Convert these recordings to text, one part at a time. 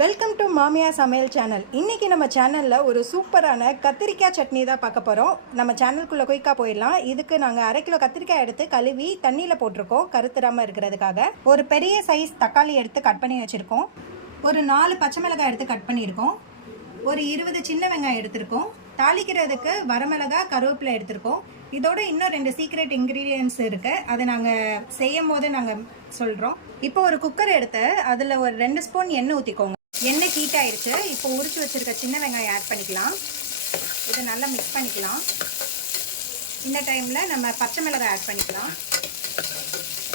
Welcome to மாமியா சமையல் channel. இன்றைக்கி நம்ம சேனலில் ஒரு சூப்பரான கத்திரிக்காய் சட்னி தான் பார்க்க போகிறோம். நம்ம சேனலுக்குள்ளே குயிக்காக போயிடலாம். இதுக்கு நாங்கள் 1/2 கிலோ கத்திரிக்காய் எடுத்து கழுவி தண்ணியில் போட்டிருக்கோம் கருத்துறாமல் இருக்கிறதுக்காக. ஒரு பெரிய சைஸ் தக்காளி எடுத்து கட் பண்ணி வச்சுருக்கோம். ஒரு 4 பச்சை மிளகாய் எடுத்து கட் பண்ணியிருக்கோம். ஒரு 20 சின்ன வெங்காயம் எடுத்திருக்கோம். தாளிக்கிறதுக்கு வரமிளகாய், கருவேப்பிலை எடுத்திருக்கோம். இதோட இன்னும் 2 சீக்ரெட் இன்க்ரீடியன்ட்ஸ் இருக்குது. அதை நாங்கள் செய்யும் போது நாங்கள் சொல்கிறோம். இப்போ ஒரு குக்கர் எடுத்து அதில் ஒரு 2 ஸ்பூன் எண்ணெய் ஊற்றிக்கோங்க. எண்ணெய் ஹீட் ஆயிடுச்சு. இப்போ உரிச்சு வச்சிருக்க சின்ன வெங்காயம் ஆட் பண்ணிக்கலாம். இதை நல்லா மிக்ஸ் பண்ணிக்கலாம். இந்த டைமில் நம்ம பச்சை மிளகாய் ஆட் பண்ணிக்கலாம்.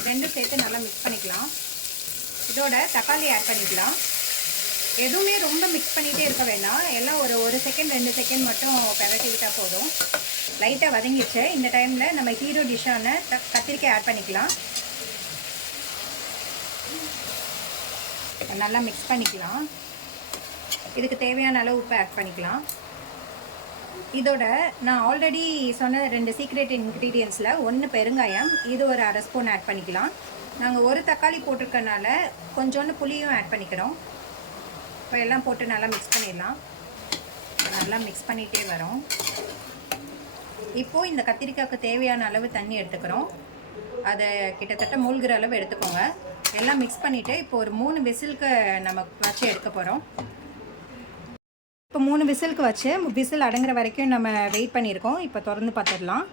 ரெண்டும் சேர்த்து நல்லா மிக்ஸ் பண்ணிக்கலாம். இதோட தக்காளி ஆட் பண்ணிக்கலாம். எதுவுமே ரொம்ப மிக்ஸ் பண்ணிகிட்டே இருக்க வேண்டாம். எல்லாம் ஒரு செகண்ட் 2 செகண்ட் மட்டும் பெரட்டிக்கிட்டால் போதும். லைட்டாக வதங்கிடுச்சு. இந்த டைமில் நம்ம ஹீரோ டிஷ்ஷான கத்திரிக்காய் ஆட் பண்ணிக்கலாம். நல்லா மிக்ஸ் பண்ணிக்கலாம். இதுக்கு தேவையான அளவு உப்பு ஆட் பண்ணிக்கலாம். இதோட நான் ஆல்ரெடி சொன்ன 2 சீக்ரெட் இன்க்ரீடியன்ஸில் 1 பெருங்காயம், இது ஒரு 1/2 ஸ்பூன் ஆட் பண்ணிக்கலாம். நாங்கள் ஒரு தக்காளி போட்டிருக்கனால கொஞ்சோண்டு புளியும் ஆட் பண்ணிக்கிறோம். இப்போ எல்லாம் போட்டு நல்லா மிக்ஸ் பண்ணிடலாம். நல்லா மிக்ஸ் பண்ணிகிட்டே வரோம். இப்போது இந்த கத்திரிக்காய்க்கு தேவையான அளவு தண்ணி எடுத்துக்கிறோம். அதை கிட்டத்தட்ட மூழ்கிற அளவு எடுத்துக்கோங்க. எல்லாம் மிக்ஸ் பண்ணிவிட்டு இப்போ ஒரு 3 விசிலுக்கு நம்ம வச்சு எடுக்க போகிறோம். இப்போ 3 விசிலுக்கு வச்சு விசில் அடங்குற வரைக்கும் நம்ம வெயிட் பண்ணியிருக்கோம். இப்போ திறந்து பார்த்துடலாம்.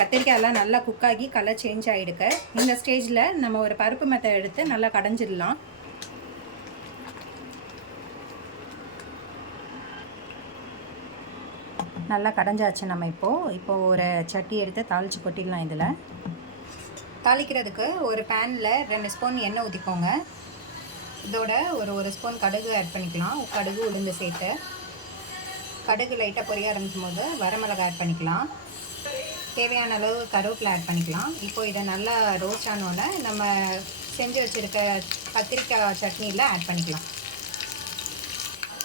கத்திரிக்காயெல்லாம் நல்லா குக்காகி கலர் சேஞ்ச் ஆகிடுக்கு. இந்த ஸ்டேஜில் நம்ம ஒரு பருப்பு மெத்தை எடுத்து நல்லா கடைஞ்சிடலாம். நல்லா கடைஞ்சாச்சு. நம்ம இப்போ ஒரு சட்டி எடுத்து தாளித்து கொட்டிடலாம். இதில் தாளிக்கிறதுக்கு ஒரு பேனில் 2 ஸ்பூன் எண்ணெய் ஊற்றிக்கோங்க. இதோட ஒரு ஸ்பூன் கடுகு ஆட் பண்ணிக்கலாம். கடுகு உளுந்து சேர்த்து கடுகு லைட்டாக பொரிய ஆரம்பிக்கும் போது வரமிளகாய் ஆட் பண்ணிக்கலாம். தேவையான அளவு கருவேப்பிலை ஆட் பண்ணிக்கலாம். இப்போ இதை நல்லா ரோஸ்ட் ஆனோடனே நம்ம செஞ்சு வச்சுருக்க கத்திரிக்காய் சட்னியில் ஆட் பண்ணிக்கலாம்.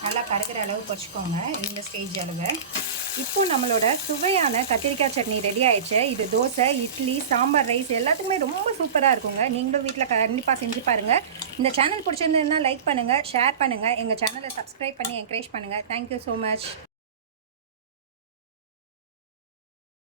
நல்லா கருகிற அளவு பொரிச்சுக்கோங்க. இந்த ஸ்டேஜ் அளவு. இப்போ நம்மளோட சுவையான கத்திரிக்காய் சட்னி ரெடி ஆயிடுச்சு. இது தோசை, இட்லி, சாம்பார், ரைஸ் எல்லாத்துக்குமே ரொம்ப சூப்பராக இருக்குங்க. நீங்களும் வீட்டில் கண்டிப்பாக செஞ்சு பாருங்கள். இந்த சேனல் பிடிச்சிருந்ததுன்னா லைக் பண்ணுங்கள், ஷேர் பண்ணுங்கள். எங்கள் சேனலை சப்ஸ்கிரைப் பண்ணி என்கரேஜ் பண்ணுங்கள். Thank you so much.